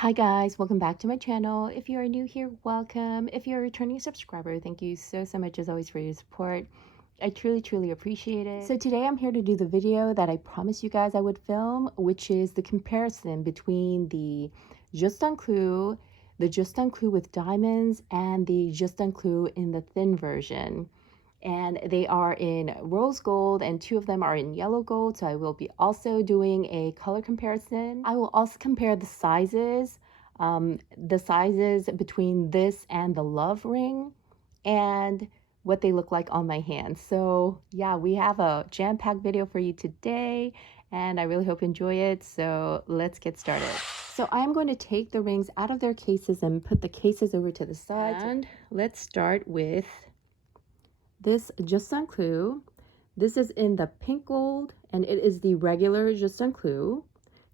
Hi guys, welcome back to my channel. If you are new here, welcome. If you're a returning subscriber, thank you so much as always for your support. I truly appreciate it. So today I'm here to do the video that I promised you guys I would film, which is the comparison between the Juste Un Clou, the Juste Un Clou with diamonds, and the Juste Un Clou in the thin version. And they are in rose gold and two of them are in yellow gold, so I will be also doing a color comparison. I will also compare the sizes between this and the love ring and what they look like on my hand. So yeah, we have a jam-packed video for you today and I really hope you enjoy it. So let's get started. So I'm going to take the rings out of their cases and put the cases over to the side. And let's start with this Juste Un Clou. This is in the pink gold and it is the regular Juste Un Clou.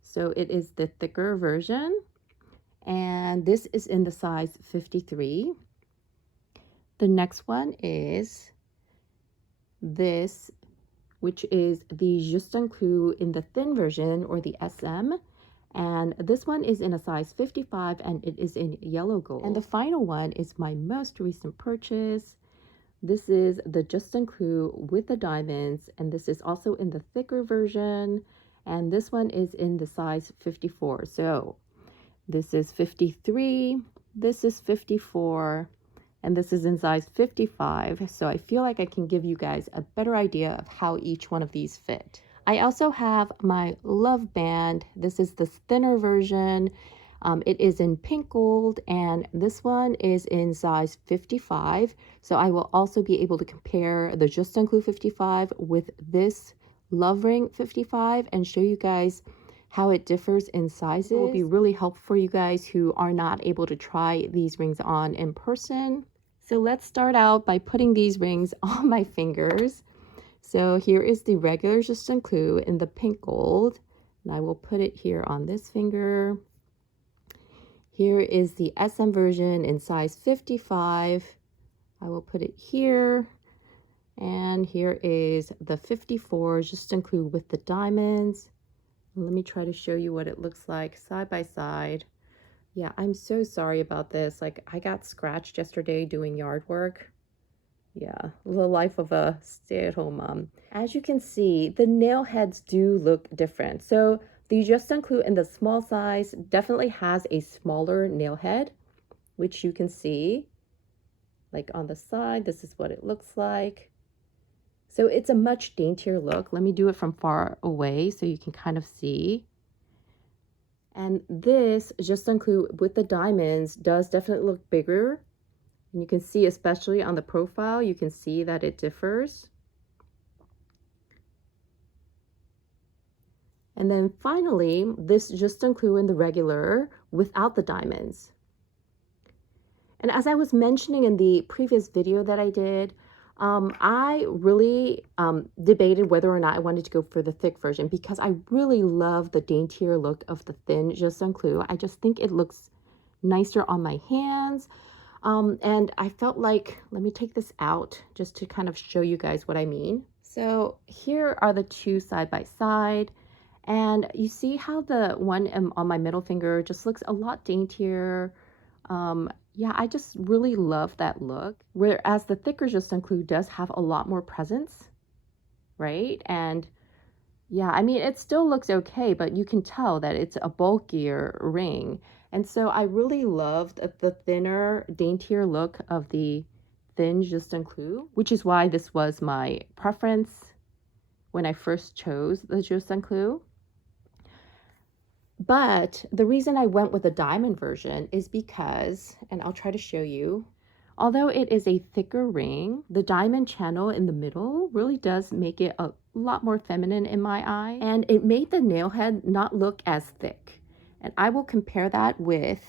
So it is the thicker version. And this is in the size 53. The next one is this, which is the Juste Un Clou in the thin version or the SM. And this one is in a size 55 and it is in yellow gold. And the final one is my most recent purchase. This is the Juste Un Clou with the diamonds, and this is also in the thicker version, and this one is in the size 54. So this is 53, this is 54, and this is in size 55. So I feel like I can give you guys a better idea of how each one of these fit. I also have my love band. This is the thinner version. It is in pink gold and this one is in size 55. So I will also be able to compare the Juste Un Clou 55 with this love ring 55 and show you guys how it differs in sizes. It will be really helpful for you guys who are not able to try these rings on in person. So let's start out by putting these rings on my fingers. So here is the regular Juste Un Clou in the pink gold, and I will put it here on this finger. Here is the SM version in size 55. I will put it here. And here is the 54 Juste Un Clou with the diamonds. Let me try to show you what it looks like side by side. Yeah, I'm so sorry about this. Like, I got scratched yesterday doing yard work. Yeah, the life of a stay-at-home mom. As you can see, the nail heads do look different. So the Juste Un Clou in the small size definitely has a smaller nail head, which you can see. Like on the side, this is what it looks like. So it's a much daintier look. Let me do it from far away so you can kind of see. And this Juste Un Clou with the diamonds does definitely look bigger. And you can see, especially on the profile, you can see that it differs. And then finally, this Juste Un Clou in the regular without the diamonds. And as I was mentioning in the previous video that I did, I really debated whether or not I wanted to go for the thick version because I really love the daintier look of the thin Juste Un Clou. I just think it looks nicer on my hands. And I felt like, let me take this out just to kind of show you guys what I mean. So here are the two side by side. And you see how the one on my middle finger just looks a lot daintier. Yeah, I just really love that look. Whereas the thicker Juste Un Clou does have a lot more presence, right? And yeah, I mean, it still looks okay, but you can tell that it's a bulkier ring. And so I really loved the thinner, daintier look of the thin Juste Un Clou, which is why this was my preference when I first chose the Juste Un Clou. But the reason I went with the diamond version is because, and I'll try to show you, although it is a thicker ring, the diamond channel in the middle really does make it a lot more feminine in my eye. And it made the nail head not look as thick. And I will compare that with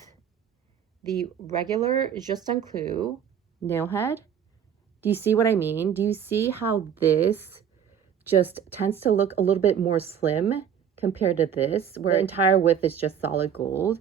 the regular Juste Un Clou nail head. Do you see what I mean? Do you see how this just tends to look a little bit more slim compared to this, where the entire width is just solid gold?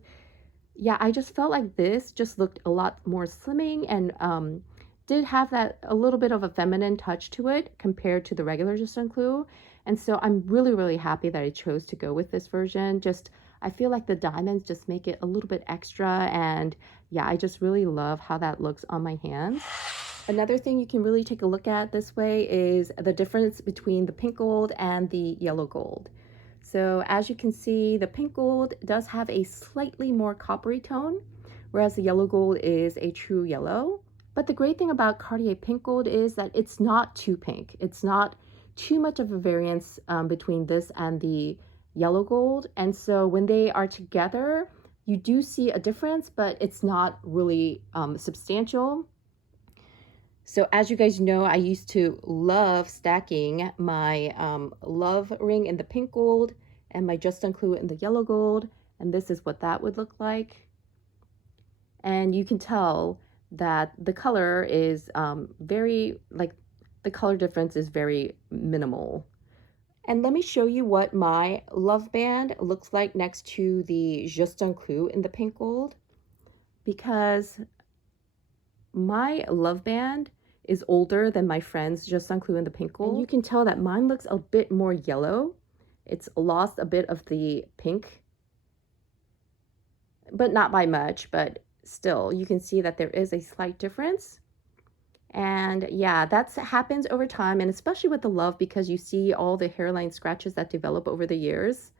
Yeah, I just felt like this just looked a lot more slimming and did have that a little bit of a feminine touch to it compared to the regular Juste Un Clou. And so I'm really happy that I chose to go with this version. Just I feel like the diamonds just make it a little bit extra, and yeah, I just really love how that looks on my hands. Another thing you can really take a look at this way is the difference between the pink gold and the yellow gold. So as you can see, the pink gold does have a slightly more coppery tone, whereas the yellow gold is a true yellow. But the great thing about Cartier pink gold is that it's not too pink. It's not too much of a variance between this and the yellow gold. And so when they are together, you do see a difference, but it's not really substantial. So as you guys know, I used to love stacking my love ring in the pink gold and my Juste Un Clou in the yellow gold. And this is what that would look like. And you can tell that the color is the color difference is very minimal. And let me show you what my love band looks like next to the Juste Un Clou in the pink gold, because my love band is older than my friend's Juste Un Clou in the pink gold. And you can tell that mine looks a bit more yellow. It's lost a bit of the pink, but not by much, but still you can see that there is a slight difference. And yeah, that happens over time, and especially with the love, because you see all the hairline scratches that develop over the years.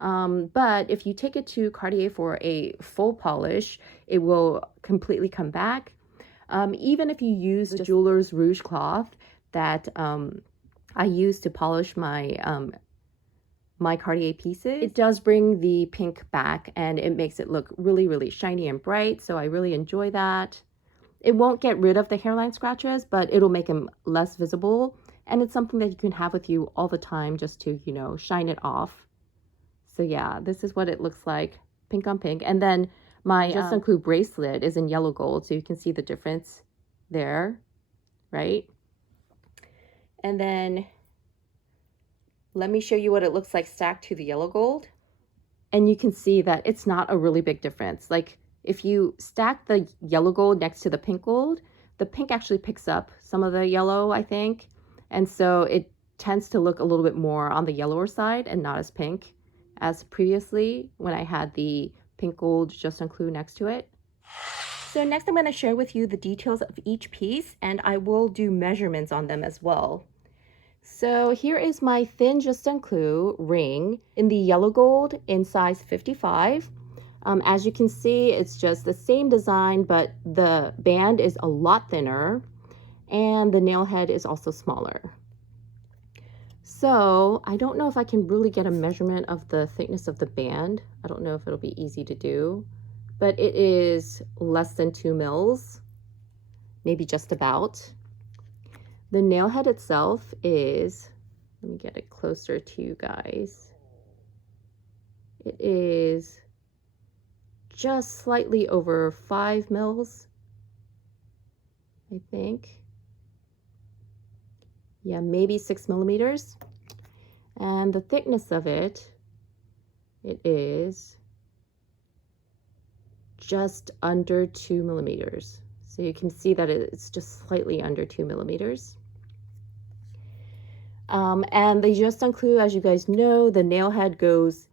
But if you take it to Cartier for a full polish, it will completely come back. Even if you use the jeweler's rouge cloth that I use to polish my my Cartier pieces, it does bring the pink back, and it makes it look really, really shiny and bright. So I really enjoy that. It won't get rid of the hairline scratches, but it'll make them less visible. And it's something that you can have with you all the time just to, you know, shine it off. So yeah, this is what it looks like, pink on pink. And then my Juste Un Clou bracelet is in yellow gold, so you can see the difference there, right? And then let me show you what it looks like stacked to the yellow gold. And you can see that it's not a really big difference. Like, if you stack the yellow gold next to the pink gold, the pink actually picks up some of the yellow, I think. And so it tends to look a little bit more on the yellower side and not as pink as previously when I had the pink gold Juste Un Clou next to it. So next I'm going to share with you the details of each piece, and I will do measurements on them as well. So here is my thin Juste Un Clou ring in the yellow gold in size 55. As you can see, it's just the same design, but the band is a lot thinner and the nail head is also smaller. So I don't know if I can really get a measurement of the thickness of the band. I don't know if it'll be easy to do, but it is less than 2 mils, maybe just about. The nail head itself is, let me get it closer to you guys. It is just slightly over 5 mils, I think. Yeah, maybe 6 millimeters. And the thickness of it, it is just under 2 millimeters. So you can see that it's just slightly under 2 millimeters. And the Juste Un Clou, as you guys know, the nail head goes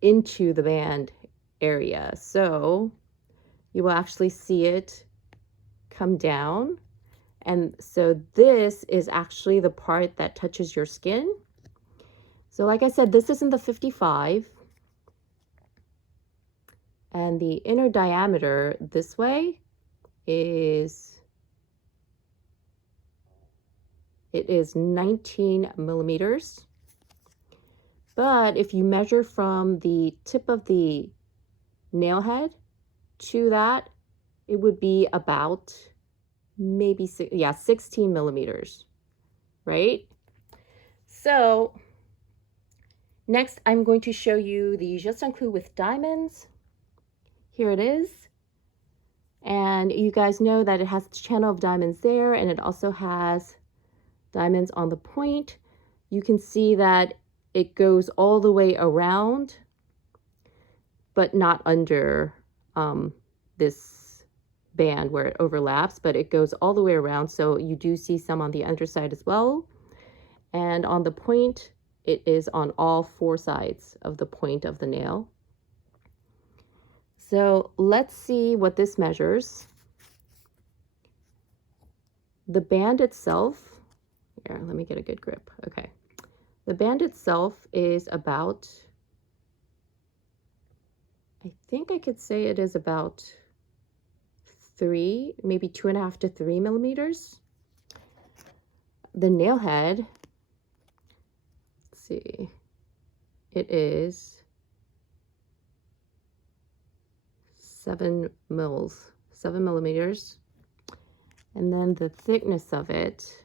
into the band area, so you will actually see it come down. And so this is actually the part that touches your skin. So like I said, this is in the 55, and the inner diameter this way is 19 millimeters. But if you measure from the tip of the nail head to that, it would be about maybe 16 millimeters, right? So next I'm going to show you the Juste Un Clou with diamonds. Here it is, and you guys know that it has the channel of diamonds there, and it also has diamonds on the point. You can see that it goes all the way around, but not under this band where it overlaps, but it goes all the way around. So you do see some on the underside as well. And on the point, it is on all 4 sides of the point of the nail. So let's see what this measures. The band itself, here, let me get a good grip. Okay. The band itself is about, I think I could say it is about 3, maybe 2.5 to 3 millimeters. The nail head, let's see, it is 7 millimeters. And then the thickness of it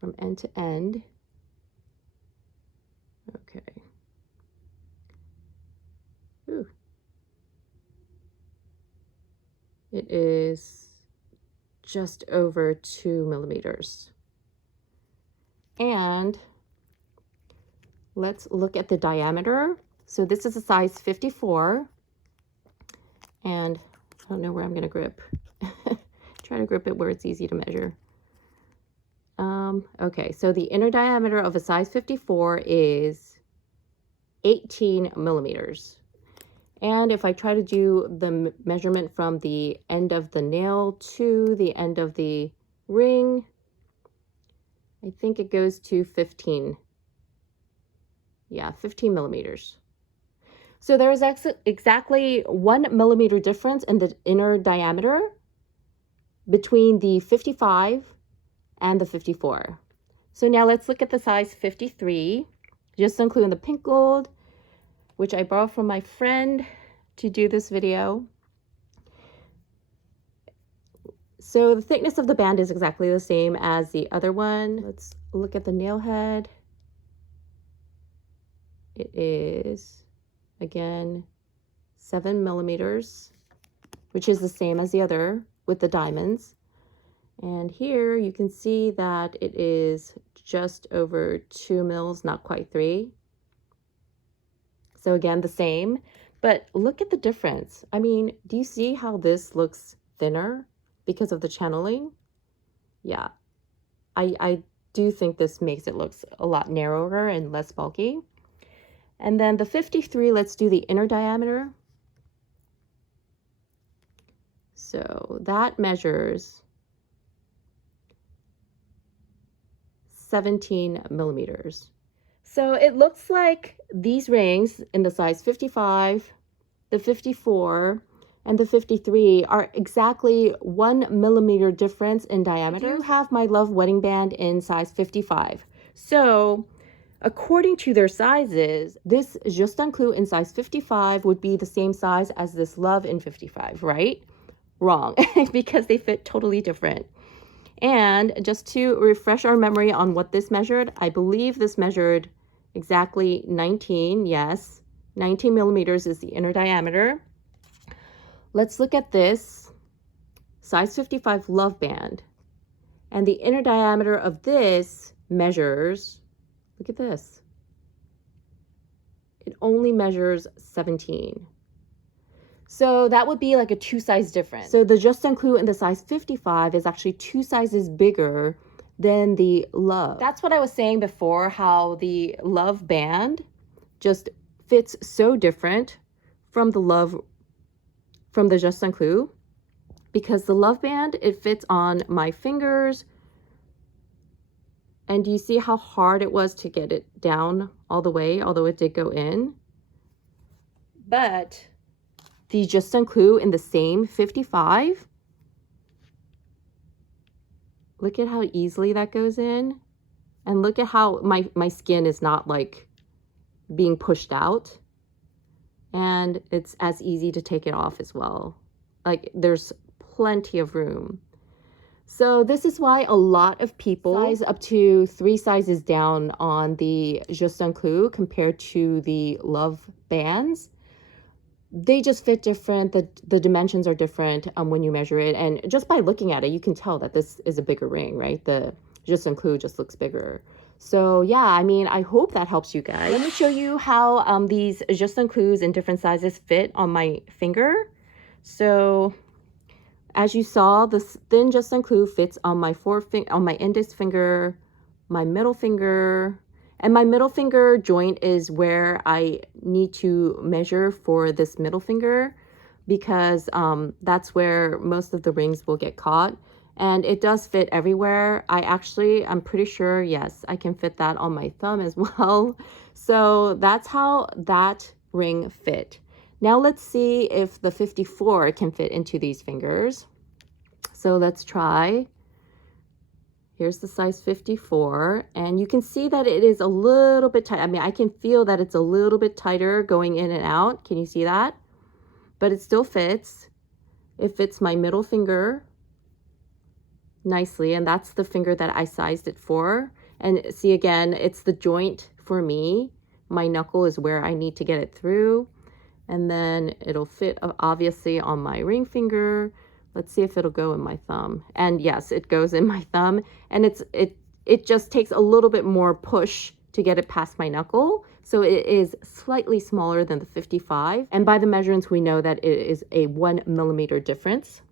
from end to end, okay. Ooh. It is just over 2 millimeters. And let's look at the diameter. So this is a size 54. And I don't know where I'm going to grip. Try to grip it where it's easy to measure. Okay, so the inner diameter of a size 54 is 18 millimeters. And if I try to do the measurement from the end of the nail to the end of the ring, I think it goes to 15. Yeah, 15 millimeters. So there is exactly 1 millimeter difference in the inner diameter between the 55 and the 54. So now let's look at the size 53, just including the pink gold, which I borrowed from my friend to do this video. So the thickness of the band is exactly the same as the other one. Let's look at the nail head. It is, again, 7 millimeters, which is the same as the other with the diamonds. And here you can see that it is just over 2 mils, not quite 3. So again, the same, but look at the difference. I mean, do you see how this looks thinner because of the channeling? Yeah, I do think this makes it look a lot narrower and less bulky. And then the 53, let's do the inner diameter. So that measures 17 millimeters. So it looks like these rings in the size 55, the 54, and the 53 are exactly 1 millimeter difference in diameter. I do have my Love wedding band in size 55. So according to their sizes, this Juste Un Clou in size 55 would be the same size as this Love in 55, right? Wrong, because they fit totally different. And just to refresh our memory on what this measured, I believe this measured exactly 19, yes, 19 millimeters is the inner diameter. Let's look at this size 55 Love band. And the inner diameter of this measures, look at this, it only measures 17. So that would be like a 2 size difference. So the Juste Un Clou in the size 55 is actually 2 sizes bigger than the Love. That's what I was saying before, how the Love band just fits so different from the Love, from the Juste Un Clou, because the Love band, it fits on my fingers. And do you see how hard it was to get it down all the way, although it did go in? But the Juste Un Clou in the same 55, look at how easily that goes in. And look at how my skin is not like being pushed out. And it's as easy to take it off as well. Like there's plenty of room. So this is why a lot of people size up to 3 sizes down on the Juste Un Clou compared to the Love bands. They just fit different. The dimensions are different when you measure it. And just by looking at it, you can tell that this is a bigger ring, right? The Juste Un Clou just looks bigger. So yeah, I mean, I hope that helps you guys. Let me show you how these Juste Un Clous in different sizes fit on my finger. So as you saw, this thin Juste Un Clou fits on my on my index finger, my middle finger, And my middle finger joint is where I need to measure for this middle finger, because that's where most of the rings will get caught. And it does fit everywhere. I'm pretty sure, yes, I can fit that on my thumb as well. So that's how that ring fit. Now let's see if the 54 can fit into these fingers. So let's try. Here's the size 54, and you can see that it is a little bit tight. I mean, I can feel that it's a little bit tighter going in and out. Can you see that? But it still fits. It fits my middle finger nicely, and that's the finger that I sized it for. And see, again, it's the joint for me. My knuckle is where I need to get it through, and then it'll fit obviously on my ring finger. Let's see if it'll go in my thumb. And yes, it goes in my thumb, and it just takes a little bit more push to get it past my knuckle. So it is slightly smaller than the 55. And by the measurements, we know that it is a 1 millimeter difference.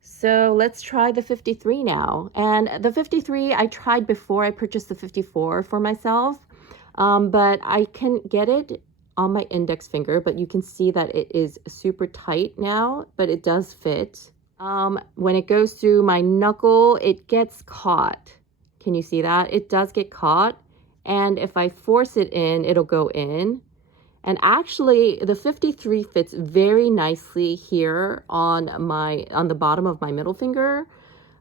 So let's try the 53 now. And the 53 I tried before I purchased the 54 for myself, but I can get it on my index finger, but you can see that it is super tight now, but it does fit. When it goes through my knuckle, it gets caught. Can you see that? It does get caught. And if I force it in, it'll go in. And actually the 53 fits very nicely here on the bottom of my middle finger.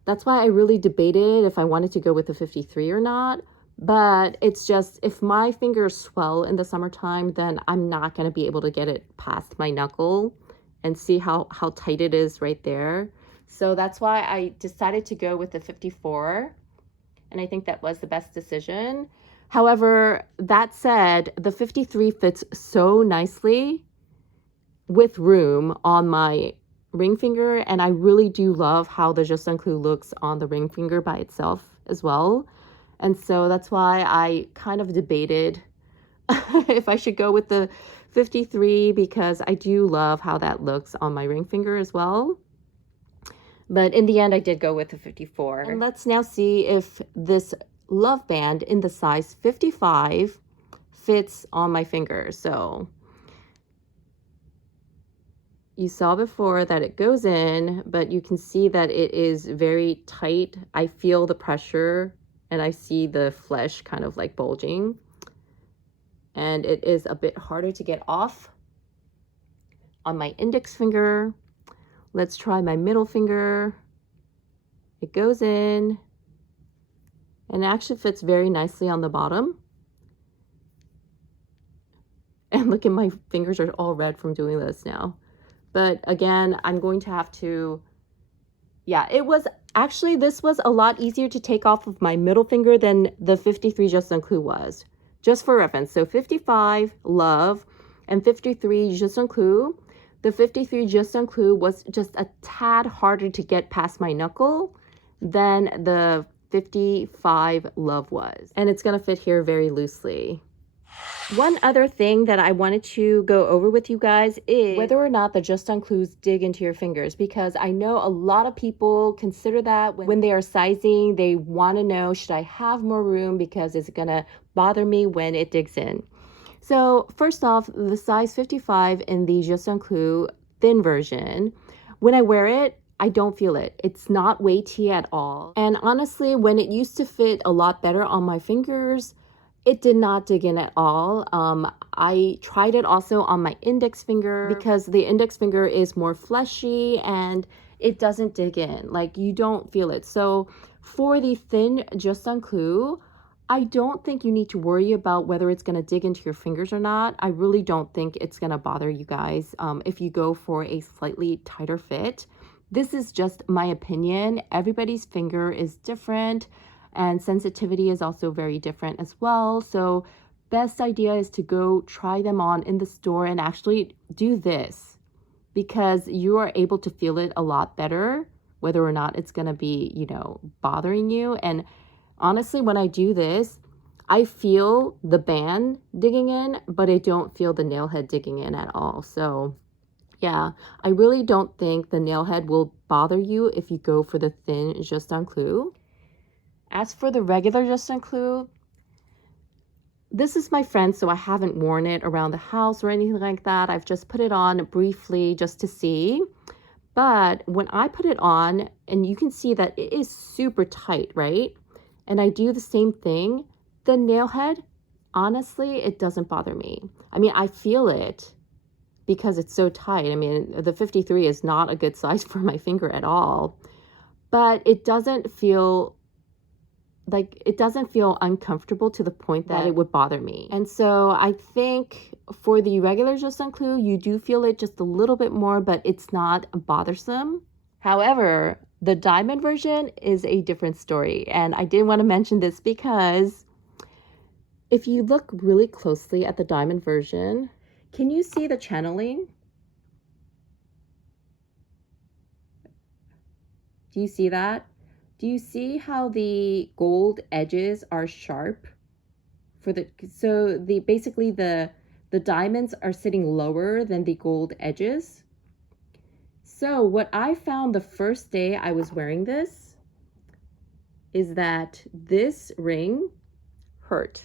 That's why I really debated if I wanted to go with the 53 or not. But it's just, if my fingers swell in the summertime, then I'm not going to be able to get it past my knuckle. And see how tight it is right there. So that's why I decided to go with the 54. And I think that was the best decision. However, that said, the 53 fits so nicely with room on my ring finger. And I really do love how the Juste Un Clou looks on the ring finger by itself as well. And so that's why I kind of debated if I should go with the 53, because I do love how that looks on my ring finger as well. But in the end, I did go with the 54. And let's now see if this love band in the size 55 fits on my finger. So you saw before that it goes in, but you can see that it is very tight. I feel the pressure, and I see the flesh kind of like bulging. And it is a bit harder to get off on my index finger. Let's try my middle finger. It goes in, and it actually fits very nicely on the bottom. And look at my fingers are all red from doing this now. But again, I'm going to have to, yeah, this was a lot easier to take off of my middle finger than the 53 Juste Un Clou was. Just for reference, so 55 Love and 53 Juste Un Clou. The 53 Juste Un Clou was just a tad harder to get past my knuckle than the 55 Love was. And it's gonna fit here very loosely. One other thing that I wanted to go over with you guys is whether or not the Juste Un Clous dig into your fingers, because I know a lot of people consider that when they are sizing. They want to know, should I have more room because it's gonna bother me when it digs in. So first off, the size 55 in the Juste Un Clou thin version, when I wear it, I don't feel it. It's not weighty at all. And honestly, when it used to fit a lot better on my fingers, it did not dig in at all. I tried it also on my index finger, because the index finger is more fleshy and it doesn't dig in. Like, you don't feel it. So for the thin Juste Un Clou, I don't think you need to worry about whether it's going to dig into your fingers or not. I really don't think it's going to bother you guys if you go for a slightly tighter fit. This is just my opinion. Everybody's finger is different, and sensitivity is also very different as well. So best idea is to go try them on in the store and actually do this, because you are able to feel it a lot better, whether or not it's going to be, you know, bothering you. And honestly, when I do this, I feel the band digging in, but I don't feel the nail head digging in at all. So yeah, I really don't think the nail head will bother you if you go for the thin Juste Un Clou. As for the regular Juste Un Clou, this is my friend, so I haven't worn it around the house or anything like that. I've just put it on briefly just to see. But when I put it on, and you can see that it is super tight, right? And I do the same thing, the nail head, honestly, it doesn't bother me. I mean, I feel it because it's so tight. I mean, the 53 is not a good size for my finger at all, but it doesn't feel uncomfortable to the point that it would bother me. And so I think for the regular Juste Un Clou, you do feel it just a little bit more, but it's not bothersome. However, the diamond version is a different story. And I did want to mention this because if you look really closely at the diamond version, can you see the channeling? Do you see that? Do you see how the gold edges are sharp? Basically the diamonds are sitting lower than the gold edges. So what I found the first day I was wearing this is that this ring hurt.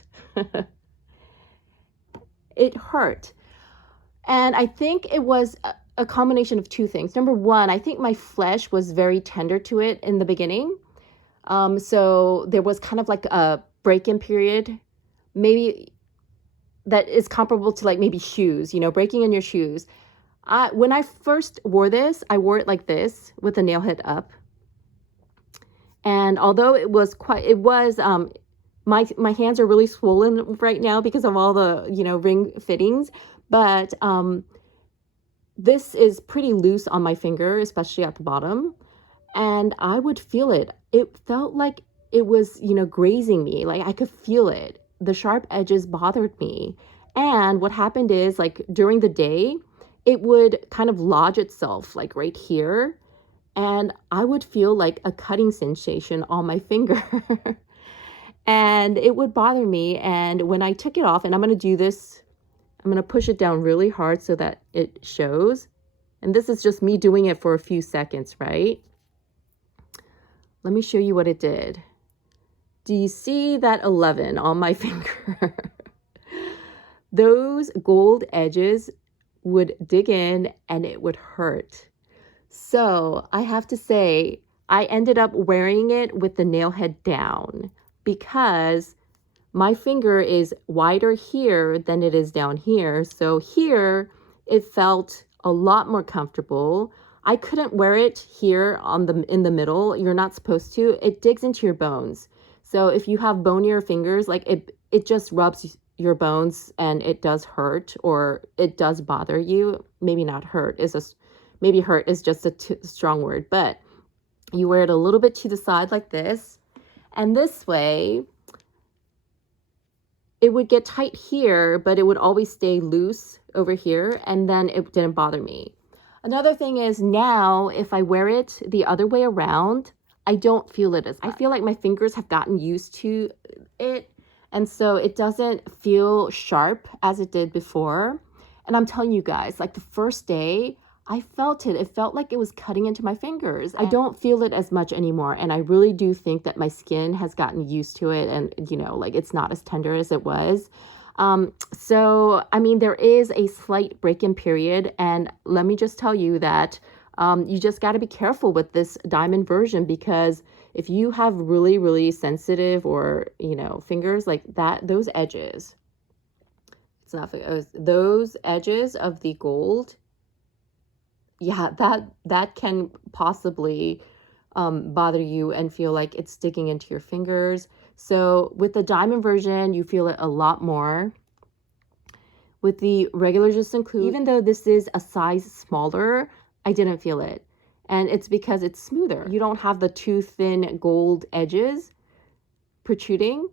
It hurt. And I think it was a combination of two things. Number one, I think my flesh was very tender to it in the beginning. So there was kind of like a break-in period, maybe that is comparable to like maybe shoes, you know, breaking in your shoes. When I first wore this, I wore it like this with the nail head up. And although my hands are really swollen right now because of all the, you know, ring fittings, but this is pretty loose on my finger, especially at the bottom. And I would feel it. It felt like it was, you know, grazing me. Like I could feel it. The sharp edges bothered me. And what happened is, like during the day, it would kind of lodge itself like right here. And I would feel like a cutting sensation on my finger. And it would bother me. And when I took it off, and I'm going to do this, I'm going to push it down really hard so that it shows. And this is just me doing it for a few seconds, right? Let me show you what it did. Do you see that 11 on my finger? Those gold edges would dig in and it would hurt. So I have to say, I ended up wearing it with the nail head down because my finger is wider here than it is down here. So here it felt a lot more comfortable. I couldn't wear it here in the middle. You're not supposed to. It digs into your bones. So if you have bonier fingers, like it just rubs your bones and it does hurt, or it does bother you. Maybe not hurt maybe hurt is just a strong word, but you wear it a little bit to the side like this. And this way, it would get tight here, but it would always stay loose over here, and then it didn't bother me. Another thing is now, if I wear it the other way around, I don't feel it as much. I feel like my fingers have gotten used to it, and so it doesn't feel sharp as it did before. And I'm telling you guys, like the first day, I felt it. It felt like it was cutting into my fingers. I don't feel it as much anymore. And I really do think that my skin has gotten used to it. And, you know, like it's not as tender as it was. So, I mean, there is a slight break-in period. And let me just tell you that you just got to be careful with this diamond version, because if you have really, really sensitive or, you know, fingers like that, those edges, it's not, those edges of the gold, yeah, that can possibly bother you and feel like it's sticking into your fingers. So with the diamond version, you feel it a lot more. With the regular Juste Un Clou, even though this is a size smaller, I didn't feel it. And it's because it's smoother. You don't have the too thin gold edges protruding.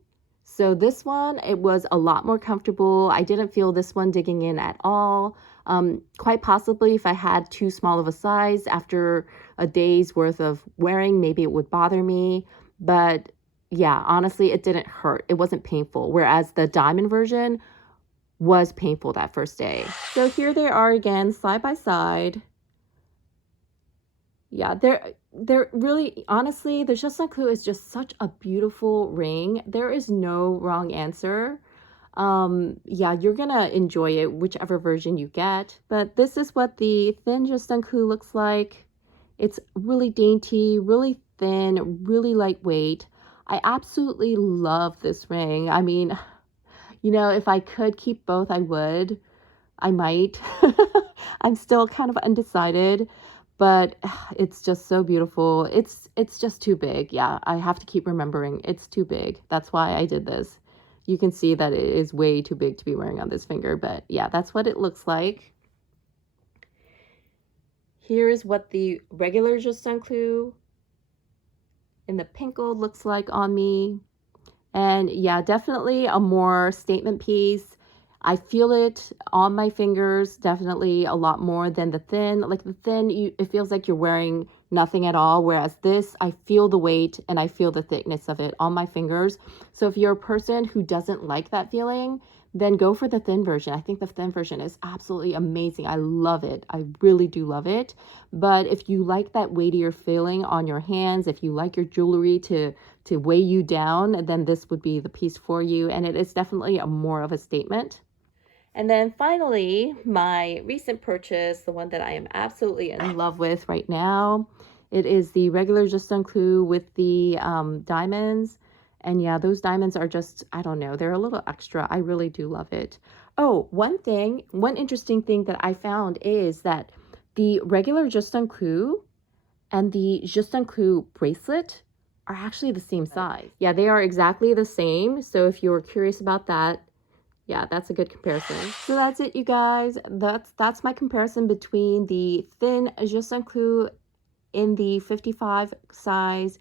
So this one, it was a lot more comfortable. I didn't feel this one digging in at all. Quite possibly if I had too small of a size after a day's worth of wearing, maybe it would bother me. But yeah, honestly, it didn't hurt. It wasn't painful. Whereas the diamond version was painful that first day. So here they are again, side by side. Yeah, they're really, honestly, the Juste Un Clou is just such a beautiful ring. There is no wrong answer. Yeah, you're gonna enjoy it, whichever version you get. But this is what the thin Juste Un Clou looks like. It's really dainty, really thin, really lightweight. I absolutely love this ring. I mean, you know, if I could keep both, I would. I might. I'm still kind of undecided, but it's just so beautiful. It's just too big. Yeah, I have to keep remembering it's too big. That's why I did this. You can see that it is way too big to be wearing on this finger, but yeah, that's what it looks like. Here's what the regular Juste Un Clou in the pink gold looks like on me. And yeah, definitely a more statement piece. I feel it on my fingers, definitely a lot more than the thin. Like the thin, it feels like you're wearing nothing at all. Whereas this, I feel the weight and I feel the thickness of it on my fingers. So if you're a person who doesn't like that feeling, then go for the thin version. I think the thin version is absolutely amazing. I love it. I really do love it. But if you like that weightier feeling on your hands, if you like your jewelry to weigh you down, then this would be the piece for you. And it is definitely a more of a statement. And then finally, my recent purchase, the one that I am absolutely in love with right now, it is the regular Juste Un Clou with the diamonds. And yeah, those diamonds are just, I don't know, they're a little extra. I really do love it. Oh, one interesting thing that I found is that the regular Juste Un Clou and the Juste Un Clou bracelet are actually the same size. Yeah, they are exactly the same. So if you're curious about that, yeah, that's a good comparison. So that's it, you guys. That's my comparison between the thin Juste Un Clou in the 55 size,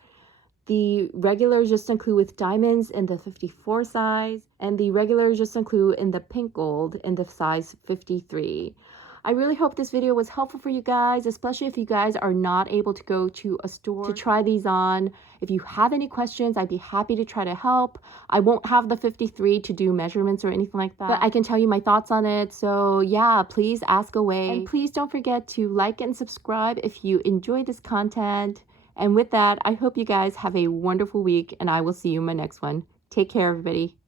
the regular Juste Un Clou with diamonds in the 54 size, and the regular Juste Un Clou in the pink gold in the size 53. I really hope this video was helpful for you guys, especially if you guys are not able to go to a store to try these on. If you have any questions, I'd be happy to try to help. I won't have the 53 to do measurements or anything like that, but I can tell you my thoughts on it. So yeah, please ask away. And please don't forget to like and subscribe if you enjoy this content. And with that, I hope you guys have a wonderful week, and I will see you in my next one. Take care, everybody.